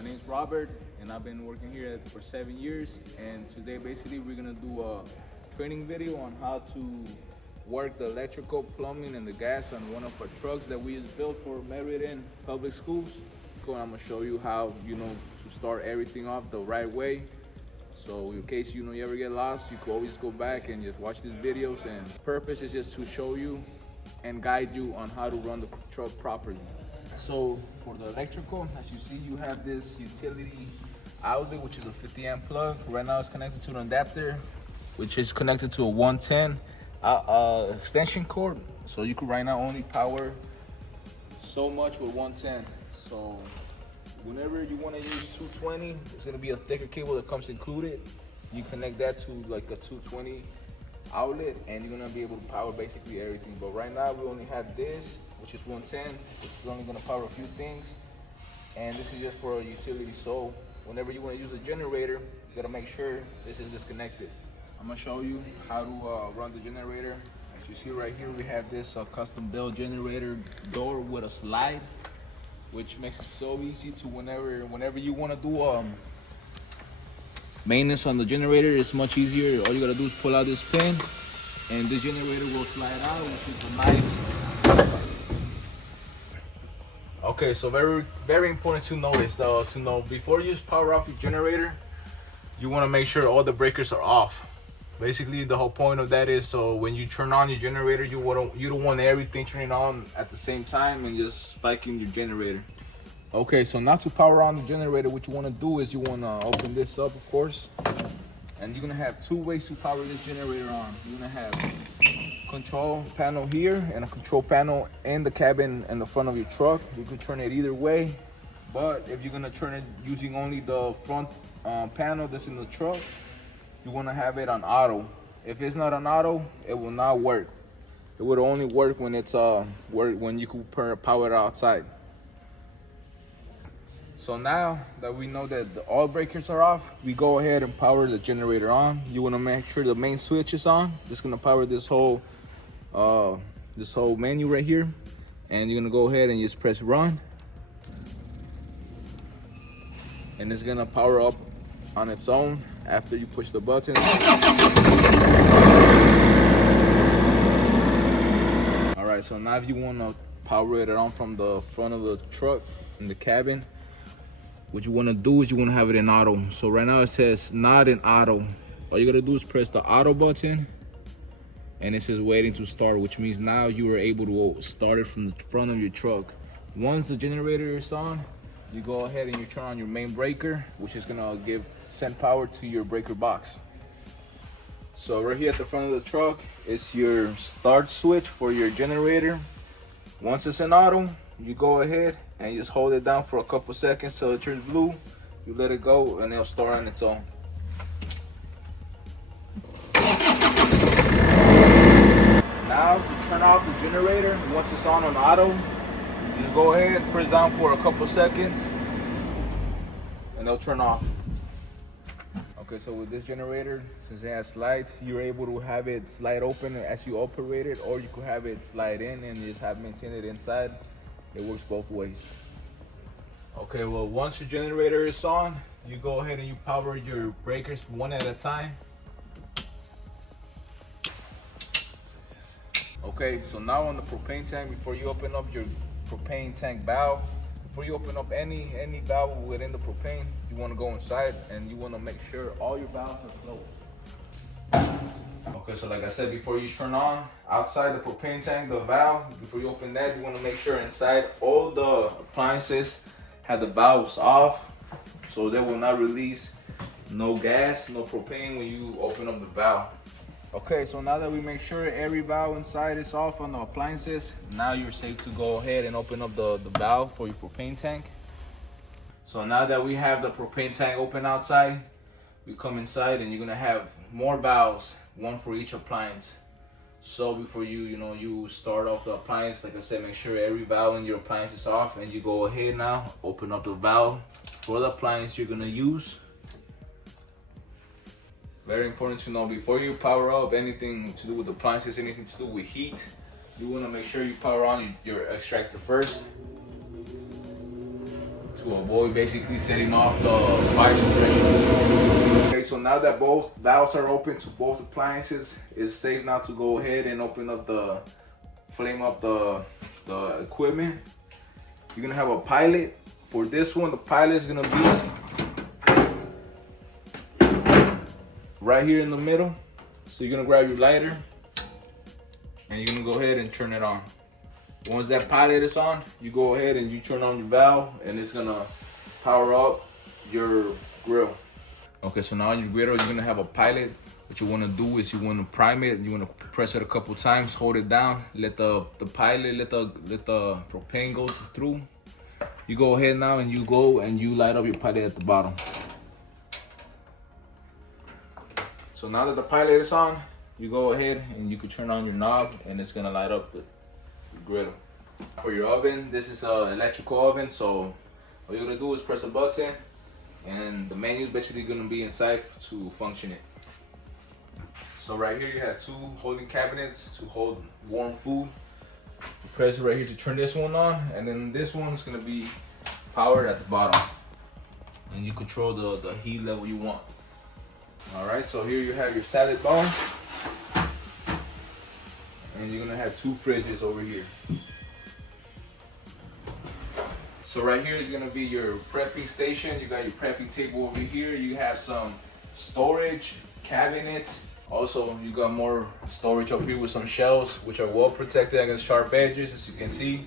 My name's Robert, and I've been working here for 7 years. And today, basically, we're gonna do a training video on how to work the electrical, plumbing, and the gas on one of our trucks that we just built for Meriden public schools. I'm gonna show you how to start everything off the right way. So in case you ever get lost, you can always go back and just watch these videos. And the purpose is just to show you and guide you on how to run the truck properly. So for the electrical, as you see, you have this utility outlet, which is a 50 amp plug. Right now it's connected to an adapter, which is connected to a 110 extension cord. So you can right now only power so much with 110. So whenever you want to use 220, it's going to be a thicker cable that comes included. You connect that to like a 220 outlet and you're going to be able to power basically everything. But right now we only have this, which is 110. This is only going to power a few things, and this is just for a utility. So whenever you want to use a generator, you got to make sure this is disconnected. I'm going to show you how to run the generator. As you see right here, we have this custom built generator door with a slide, which makes it so easy to whenever you want to do maintenance on the generator. It's much easier. All you gotta do is pull out this pin and the generator will slide out, which is a nice. Okay, so very important to notice though, to know before you power off your generator, you want to make sure all the breakers are off. Basically the whole point of that is so when you turn on your generator, you don't want everything turning on at the same time and just spiking your generator. Okay, so now to power on the generator, what you want to do is you want to open this up, of course, and you're gonna have two ways to power this generator on. You're gonna have control panel here and a control panel in the cabin in the front of your truck. You can turn it either way, but if you're gonna turn it using only the front panel that's in the truck, you want to have it on auto. If it's not on auto, it will not work. It would only work when it's when you can power it outside. So now that we know that all breakers are off, we go ahead and power the generator on. You want to make sure the main switch is on. It's gonna power this whole menu right here, and you're gonna go ahead and just press run, and it's gonna power up on its own after you push the button. All right, so now if you want to power it on from the front of the truck in the cabin, what you want to do is you want to have it in auto. So right now it says not in auto. All you gotta do is press the auto button and it says waiting to start, which means now you are able to start it from the front of your truck. Once the generator is on, you go ahead and you turn on your main breaker, which is gonna send power to your breaker box. So right here at the front of the truck is your start switch for your generator. Once it's in auto, you go ahead and you just hold it down for a couple seconds till it turns blue. You let it go and it'll start on its own. Now to turn off the generator, once it's on auto, you just go ahead, press down for a couple seconds and it'll turn off. Okay, so with this generator, since it has slides, you're able to have it slide open as you operate it, or you could have it slide in and just maintain it inside. It works both ways. Okay, well, once your generator is on, you go ahead and you power your breakers one at a time. Okay, so now on the propane tank, before you open up your propane tank valve, before you open up any valve within the propane, you want to go inside and you want to make sure all your valves are closed. Okay, so like I said, before you turn on outside the propane tank, the valve, before you open that, you want to make sure inside all the appliances have the valves off, so they will not release no gas, no propane when you open up the valve. Okay, so now that we make sure every valve inside is off on the appliances, now you're safe to go ahead and open up the valve for your propane tank. So now that we have the propane tank open outside, we come inside and you're gonna have more valves, one for each appliance. So before you start off the appliance, like I said, make sure every valve in your appliance is off, and you go ahead now, open up the valve for the appliance you're gonna use. Very important to know, before you power up anything to do with appliances, anything to do with heat, you want to make sure you power on your extractor first. to avoid basically setting off the fire suppression. Okay, so now that both valves are open to both appliances, it's safe now to go ahead and open up flame up the equipment. You're gonna have a pilot. For this one, the pilot is gonna be right here in the middle. So you're gonna grab your lighter and you're gonna go ahead and turn it on. Once that pilot is on, you go ahead and you turn on your valve and it's gonna power up your grill. Okay, so now on your griddle, you're gonna have a pilot. What you wanna do is you wanna prime it. You wanna press it a couple times, hold it down, let the pilot, let the propane go through. You go ahead now and you go and you light up your pilot at the bottom. So now that the pilot is on, you go ahead and you can turn on your knob and it's gonna light up the griddle. For your oven, this is an electrical oven, so all you're gonna do is press a button and the menu is basically gonna be inside to function it. So right here you have two holding cabinets to hold warm food. You press it right here to turn this one on, and then this one is gonna be powered at the bottom. And you control the heat level you want. Alright, so here you have your salad bar. And you're gonna have two fridges over here. So right here is gonna be your prepping station. You got your prepping table over here. You have some storage cabinets. Also, you got more storage up here with some shelves, which are well protected against sharp edges, as you can see.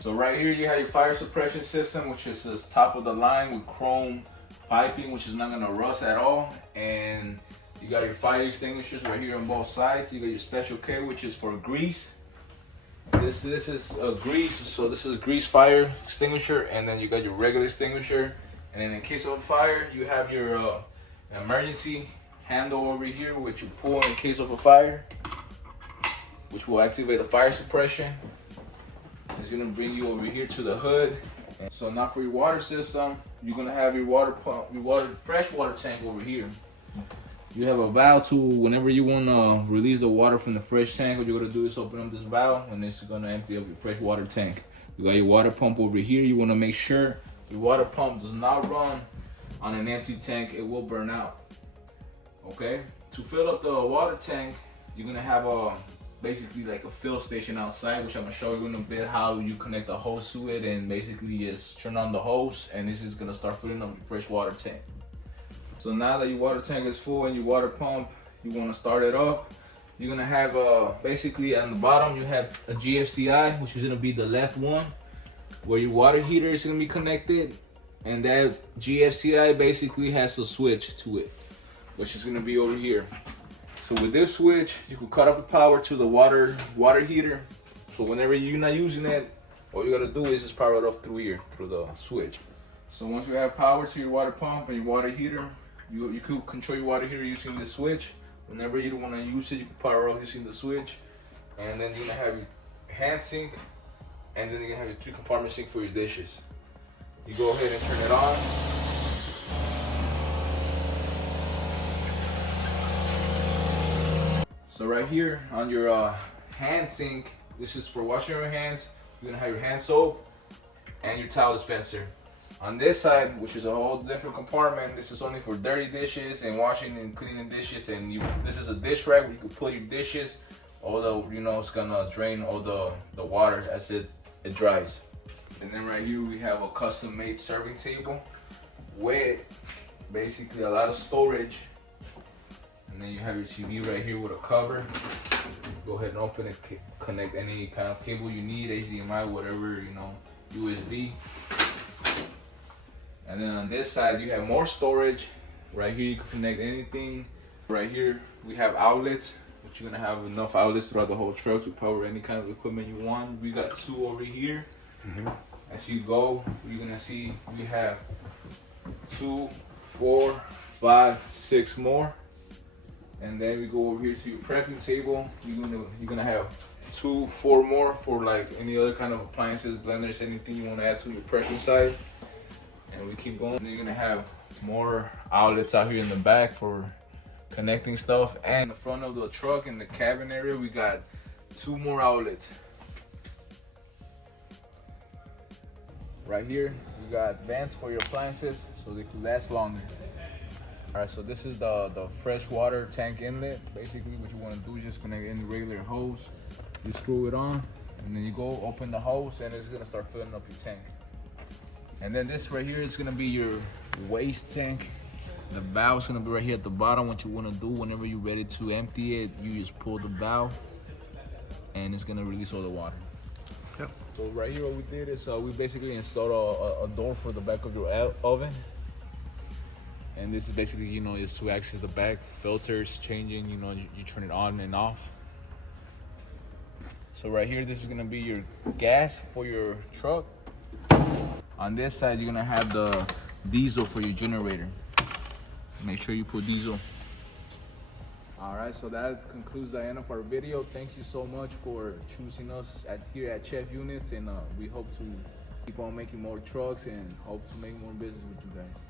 So right here you have your fire suppression system, which is the top of the line with chrome piping, which is not gonna rust at all. And you got your fire extinguishers right here on both sides. You got your special K, which is for grease. This is a grease, so this is grease fire extinguisher, and then you got your regular extinguisher. And then in case of a fire, you have your emergency handle over here, which you pull in case of a fire, which will activate the fire suppression. It's gonna bring you over here to the hood. So now for your water system, you're gonna have your water pump, your fresh water tank over here. You have a valve to whenever you wanna release the water from the fresh tank. What you're gonna do is open up this valve, and it's gonna empty up your fresh water tank. You got your water pump over here. You wanna make sure your water pump does not run on an empty tank. It will burn out. Okay. To fill up the water tank, you're gonna have basically like a fill station outside, which I'm gonna show you in a bit how you connect the hose to it, and basically just turn on the hose, and this is gonna start filling up your fresh water tank. So now that your water tank is full and your water pump, you want to start it up. You're gonna have basically on the bottom you have a GFCI, which is gonna be the left one, where your water heater is gonna be connected, and that GFCI basically has a switch to it, which is gonna be over here. So with this switch, you can cut off the power to the water heater. So whenever you're not using it, all you gotta do is just power it off through here, through the switch. So once you have power to your water pump and your water heater, you could control your water heater using the switch. Whenever you don't want to use it, you can power off using the switch. And then you're gonna have your hand sink, and then you're gonna have your 3-compartment sink for your dishes. You go ahead and turn it on. So right here on your hand sink, this is for washing your hands. You're gonna have your hand soap and your towel dispenser. On this side, which is a whole different compartment, this is only for dirty dishes and washing and cleaning dishes. And this is a dish rack where you can put your dishes. Although it's gonna drain all the water as it dries. And then right here we have a custom-made serving table with basically a lot of storage. And then you have your TV right here with a cover. Go ahead and open it, connect any kind of cable you need, HDMI, whatever, USB. And then on this side, you have more storage. Right here, you can connect anything. Right here, we have outlets, which you're gonna have enough outlets throughout the whole truck to power any kind of equipment you want. We got 2 over here. As you go, you're gonna see we have 2, 4, 5, 6 more. And then we go over here to your prepping table. You're gonna have 2, 4 more for like any other kind of appliances, blenders, anything you want to add to your prepping side. And we keep going. And you're gonna have more outlets out here in the back for connecting stuff. And in the front of the truck in the cabin area, we got 2 more outlets. Right here, You got vents for your appliances so they can last longer. All right, so this is the fresh water tank inlet. Basically what you want to do is just connect in the regular hose. You screw it on and then you go open the hose and it's gonna start filling up your tank. And then this right here is gonna be your waste tank. The valve's gonna be right here at the bottom. What you wanna do whenever you're ready to empty it, you just pull the valve and it's gonna release all the water. Yep. So right here what we did is we basically installed a door for the back of your oven. And this is basically, you know, just to access the back, filters changing, you know, you turn it on and off. So right here, this is gonna be your gas for your truck. On this side, you're gonna have the diesel for your generator. Make sure you put diesel. All right, so that concludes the end of our video. Thank you so much for choosing us here at Chef Units, and we hope to keep on making more trucks and hope to make more business with you guys.